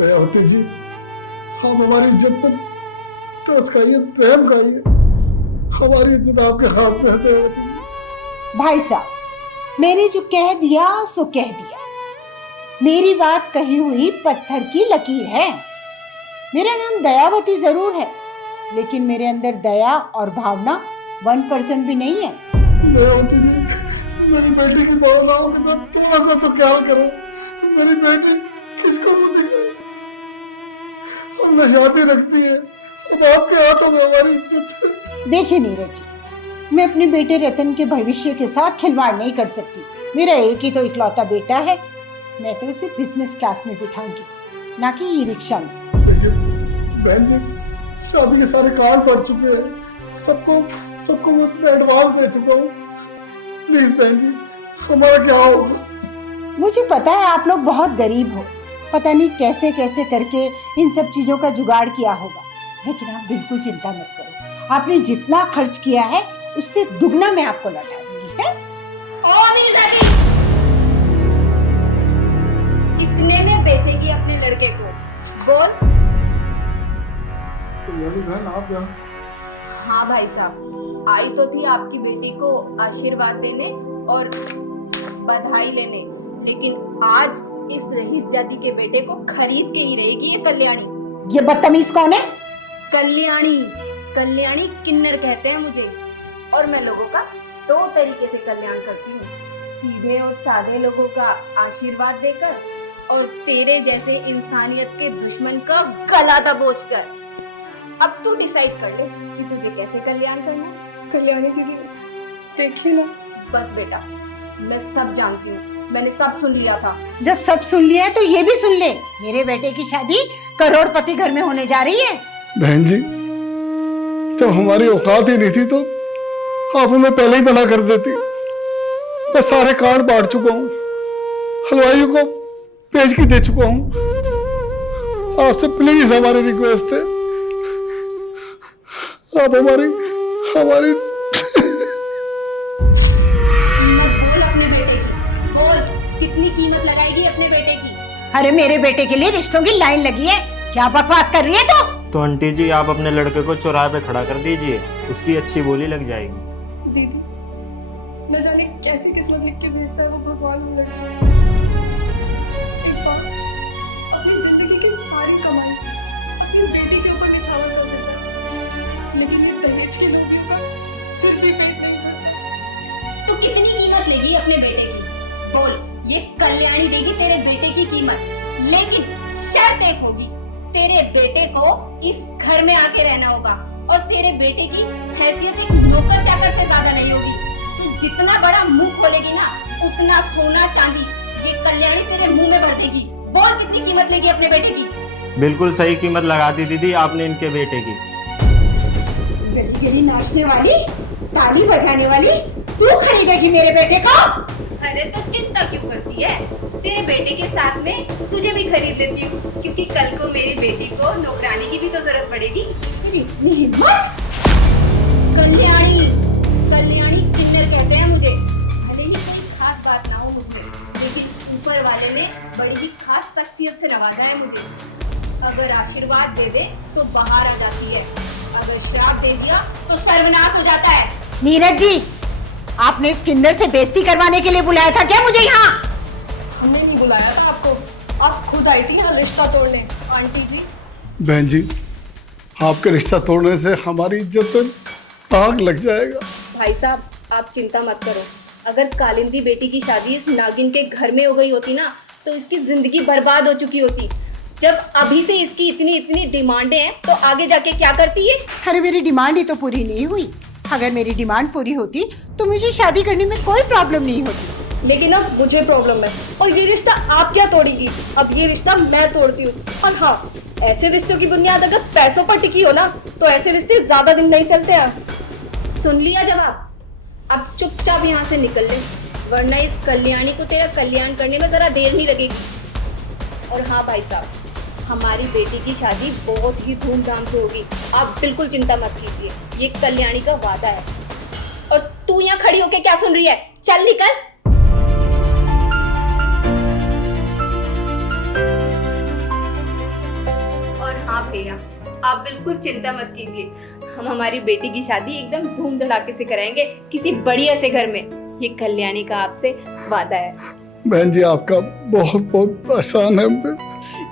दयावती जी, आप हमारी इज्जत पर तरस खाइए, रहम खाइए। हमारी इज्जत आपके हाथ में है दयावती जी। भाई साहब, मैंने जो कह दिया सो कह दिया। मेरी बात कही हुई पत्थर की लकीर है। मेरा नाम दयावती जरूर है, लेकिन मेरे अंदर दया और भावना 1% भी नहीं है। दयावती जी, मेरी बेटी की भावनाओं के साथ थोड़ा सा तो ख्याल करो। मेरी बेटी किसको मुंह दिखाए? और नशाती रखती है। अब आपके हाथों में हमारी इज्जत है। देखिए नीरज जी, मैं अपने बेटे रतन के भविष्य के साथ खिलवाड़ नहीं कर सकती। मेरा एक ही तो इकलौता बेटा है। मैं तो उसे बिजनेस क्लास में बिठाऊंगी, ना कि ई रिक्शा में। देखिए बहन जी, शादी के सारे कार्ड पड़ चुके हैं। सबको सबको मैं एडवांस दे चुका हूँ। प्लीज बहन जी, हमारा क्या होगा? मुझे पता है आप लोग बहुत गरीब हो। पता नहीं कैसे कैसे करके इन सब चीजों का जुगाड़ किया होगा, लेकिन आप बिल्कुल चिंता मत करो। आपने जितना खर्च किया है उससे दुगना मैं आपको लौटा दूंगी, है? ओ मीरजादी, कितने में बेचेगी अपने लड़के को? बोल। कल्याणी बहन, आप यहाँ? हाँ भाई साहब, आई तो थी आपकी बेटी को आशीर्वाद देने और बधाई लेने, लेकिन आज इस रईस जाति के बेटे को खरीद के ही रहेगी ये कल्याणी। ये बदतमीज कौन है? कल्याणी, कल्याणी किन्नर कहते हैं मुझे, और मैं लोगों का 2 तरीके से कल्याण करती हूँ। सीधे और सादे लोगों का आशीर्वाद देकर, और तेरे जैसे इंसानियत के दुश्मन का गला दबोच कर। अब तू डिसाइड कर ले कि तुझे कैसे कल्याण करना है। कल्याणी दीदी, देखिए ना। बस बेटा, मैं सब जानती हूँ, मैंने सब सुन लिया था। जब सब सुन लिया है तो ये भी सुन ले, मेरे बेटे की शादी करोड़पति घर में होने जा रही है। बहन जी, जब हमारी औकात ही नहीं थी तो आप हमें पहले ही मना कर देती। मैं सारे कार्ड बांट चुका हूँ, हलवाइयों को भेज के दे चुका हूँ। आपसे प्लीज हमारी रिक्वेस्ट है, आप हमारी हमारी बोल अपने बेटे की, बोल कितनी कीमत लगाएगी अपने बेटे की? अरे मेरे बेटे के लिए रिश्तों की लाइन लगी है, क्या बकवास कर रही है तू? तो आंटी जी, आप अपने लड़के को चौराहे पे खड़ा कर दीजिए, उसकी अच्छी बोली लग जाएगी। दीदी, न जाने कैसी किस्मत लिख के भेजता है वो भगवान में लड़का। एक बार अपनी जिंदगी की सारी कमाई अपनी बेटी के ऊपर निछावर कर देता है, लेकिन ये दहेज के लोग इस बार फिर भी पेट नहीं भरता। तो कितनी कीमत लेगी अपने बेटे की? बोल, ये कल्याणी देगी तेरे बेटे की कीमत, लेकिन शर्त एक होगी, तेरे बेटे को इस घर में आके रहना होगा, और तेरे बेटे की हैसियत एक नौकर चाकर से ज्यादा नहीं होगी। तू जितना बड़ा मुंह खोलेगी ना, उतना सोना चांदी ये कल्याणी तेरे मुंह में भर देगी। बोल कितनी कीमत लेगी अपने बेटे की? बिल्कुल सही कीमत लगा दी दीदी आपने इनके बेटे की। गली गली नाचने वाली, ताली बजाने वाली तू खरीदेगी मेरे बेटे को? अरे तो चिंता क्यों करती है? तेरे बेटे के साथ में तुझे भी खरीद लेती हूँ, क्योंकि कल को मेरी बेटी को नौकरानी की भी तो जरूरत पड़ेगी। तेरी इतनी हिम्मत? कल्याणी, कल्याणी किन्नर कहते हैं मुझे। भले ही कोई खास बात ना हो मुझमें, लेकिन ऊपर वाले ने बड़ी ही खास शख्सियत से नवाजा है मुझे। अगर आशीर्वाद दे दे तो बाहर आ जाती है, अगर श्राप दे दिया तो सर्वनाश हो जाता है। नीरज जी, आपने इस किन्नर से बेइज्जती करवाने के लिए बुलाया था क्या मुझे यहाँ? हमने नहीं बुलाया था आपको, आप खुद आई थी यहाँ रिश्ता तोड़ने। आंटी जी, बहन जी, आपके रिश्ता तोड़ने से हमारी इज्जत पर आग लग जाएगा। भाई साहब, आप चिंता मत करो। अगर कालिंदी बेटी की शादी इस नागिन के घर में हो गई होती ना, तो इसकी जिंदगी बर्बाद हो चुकी होती। जब अभी से इसकी इतनी इतनी डिमांडें हैं, तो आगे जाके क्या करती है? अरे मेरी डिमांड ही तो पूरी नहीं हुई। अगर मेरी डिमांड पूरी होती तो मुझे शादी करने में कोई प्रॉब्लम नहीं होती। लेकिन अब मुझे प्रॉब्लम है, और ये रिश्ता आप क्या तोड़ेगी? अब ये रिश्ता मैं तोड़ती हूँ। और हाँ, ऐसे रिश्तों की बुनियाद अगर पैसों पर टिकी हो ना, तो ऐसे रिश्ते ज्यादा दिन नहीं चलते हैं। सुन लिया जवाब? अब चुपचाप यहाँ से निकल ले, वरना इस कल्याणी को तेरा कल्याण करने में जरा देर नहीं लगेगी। और हाँ भाई साहब, हमारी बेटी की शादी बहुत ही धूमधाम से होगी, आप बिल्कुल चिंता मत कीजिए, ये कल्याणी का वादा है। और तू यहाँ खड़ी होके क्या सुन रही है? चल निकल। भैया, आप बिल्कुल चिंता मत कीजिए। हम हमारी बेटी की शादी एकदम धूम धड़ाके से कराएंगे किसी बढ़िया से घर में। ये कल्याणी का आपसे वादा है। बहन जी आपका बहुत बहुत एहसान है हम पे।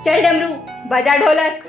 चल डमरू, बजा ढोलक।